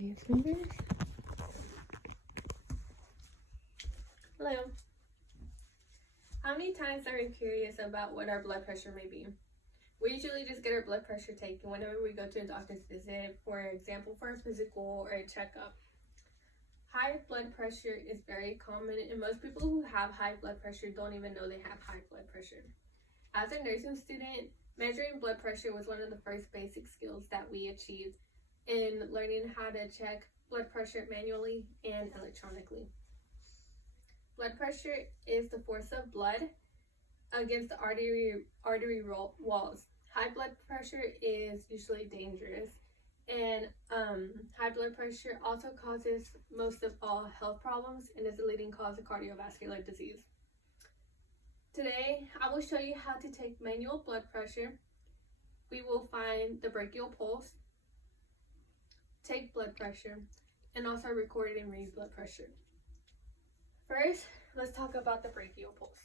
audience members. Hello. How many times are we curious about what our blood pressure may be? We usually just get our blood pressure taken whenever we go to a doctor's visit, for example, for a physical or a checkup. High blood pressure is very common, and most people who have high blood pressure don't even know they have high blood pressure. As a nursing student, measuring blood pressure was one of the first basic skills that we achieved in learning how to check blood pressure manually and electronically. Blood pressure is the force of blood against the artery walls. High blood pressure is usually dangerous, and high blood pressure also causes most of all health problems and is the leading cause of cardiovascular disease. Today, I will show you how to take manual blood pressure. We will find the brachial pulse, take blood pressure, and also record and read blood pressure. First, let's talk about the brachial pulse.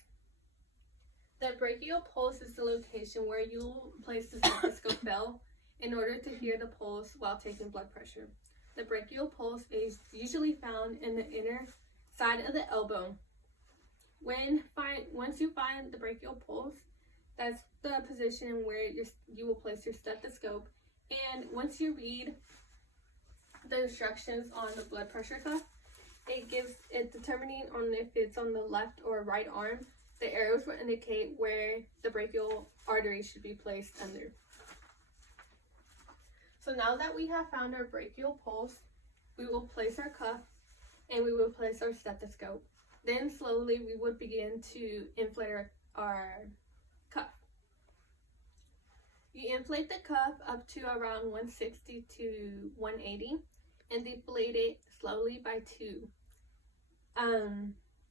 The brachial pulse is the location where you will place the stethoscope bell in order to hear the pulse while taking blood pressure. The brachial pulse is usually found in the inner side of the elbow. Once you find the brachial pulse, that's the position where you will place your stethoscope. And once you read the instructions on the blood pressure cuff, it determining on if it's on the left or right arm. The arrows will indicate where the brachial artery should be placed under. So now that we have found our brachial pulse, we will place our cuff and we will place our stethoscope. Then slowly we would begin to inflate our cuff. You inflate the cuff up to around 160 to 180 and deflate it slowly by 2.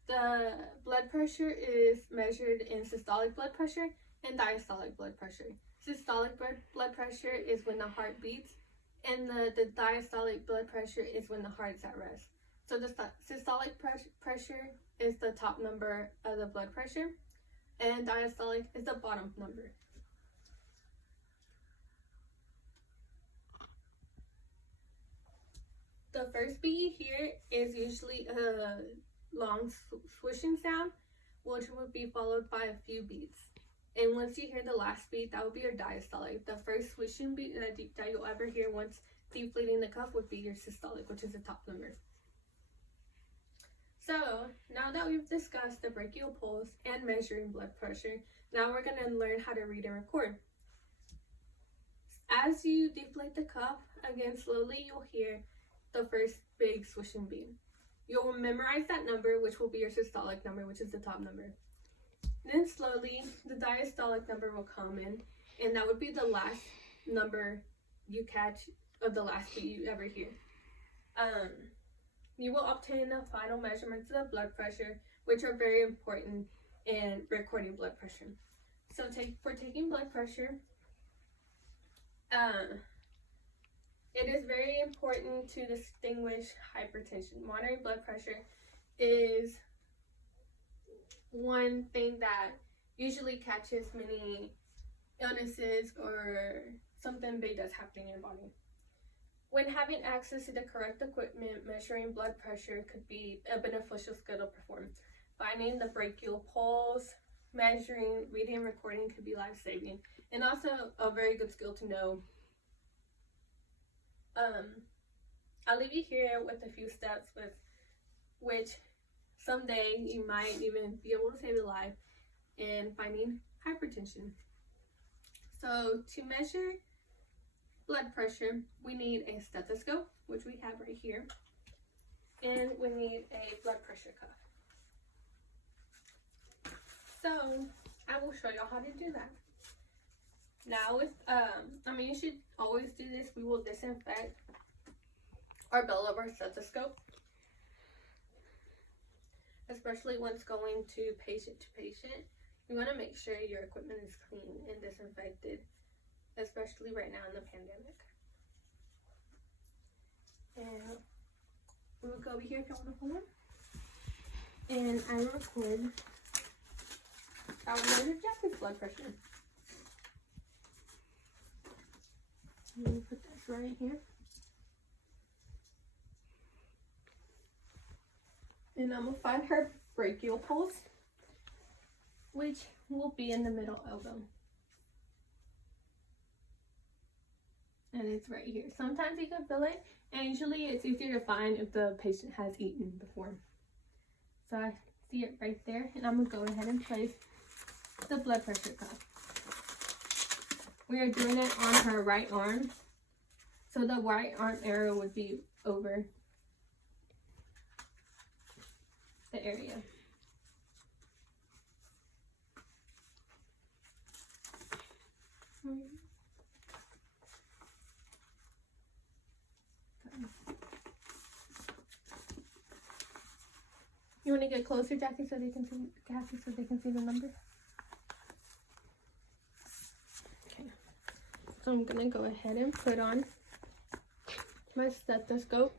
The blood pressure is measured in systolic blood pressure and diastolic blood pressure. Systolic blood pressure is when the heart beats, and the diastolic blood pressure is when the heart is at rest. So the systolic pressure is the top number of the blood pressure, and diastolic is the bottom number. The first beat you hear is usually a long swishing sound, which would be followed by a few beats. And once you hear the last beat, that would be your diastolic. The first swishing beat that you'll ever hear once deflating the cuff would be your systolic, which is the top number. So now that we've discussed the brachial pulse and measuring blood pressure, now we're going to learn how to read and record. As you deflate the cuff, again slowly you'll hear the first big swishing beat. You'll memorize that number, which will be your systolic number, which is the top number. Then slowly the diastolic number will come in, and that would be the last number you catch of the last beat you ever hear. You will obtain the final measurements of the blood pressure, which are very important in recording blood pressure. So for taking blood pressure, it is very important to distinguish hypertension. Monitoring blood pressure is one thing that usually catches many illnesses or something big that's happening in your body. When having access to the correct equipment, measuring blood pressure could be a beneficial skill to perform. Finding the brachial pulse, measuring, reading, and recording could be life-saving, and also a very good skill to know. I'll leave you here with a few steps with which someday you might even be able to save your life in finding hypertension. So to measure blood pressure, we need a stethoscope, which we have right here, and we need a blood pressure cuff. So I will show you how to do that. Now you should always do this. We will disinfect our bell of our stethoscope, especially once going to patient. You want to make sure your equipment is clean and disinfected, especially right now in the pandemic. And we'll go over here if you want to hold one. And I will record our measure Jackie's blood pressure. I'm going to put this right here. And I'm going to find her brachial pulse, which will be in the middle elbow. And it's right here. Sometimes you can feel it, and usually it's easier to find if the patient has eaten before. So I see it right there, and I'm going to go ahead and place the blood pressure cuff. We are doing it on her right arm, so the right arm arrow would be over the area. You want to get closer, Jackie, so they can see, Cassie, so they can see the number? Okay. So I'm gonna go ahead and put on my stethoscope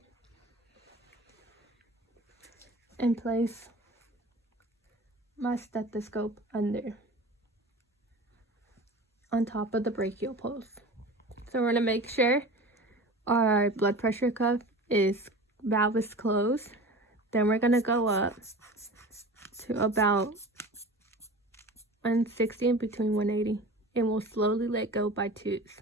and place my stethoscope on top of the brachial pulse. So we're gonna make sure our blood pressure cuff valve is closed. Then we're gonna go up to about 160 and between 180, and we'll slowly let go by twos.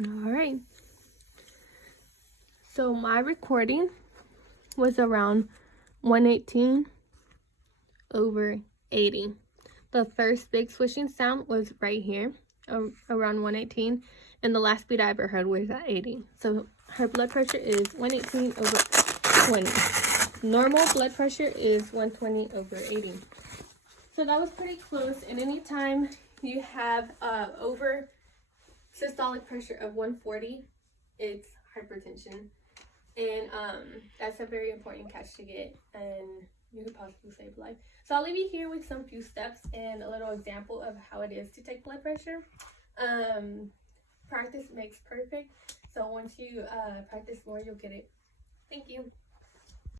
All right. So my recording was around 118/80. The first big swishing sound was right here, around 118, and the last beat I ever heard was at 80. So her blood pressure is 118/20. Normal blood pressure is 120/80. So that was pretty close. And anytime you have over systolic pressure of 140, it's hypertension, and that's a very important catch to get, and you could possibly save life. So I'll leave you here with some few steps and a little example of how it is to take blood pressure. Practice makes perfect, so once you practice more, you'll get it. Thank you.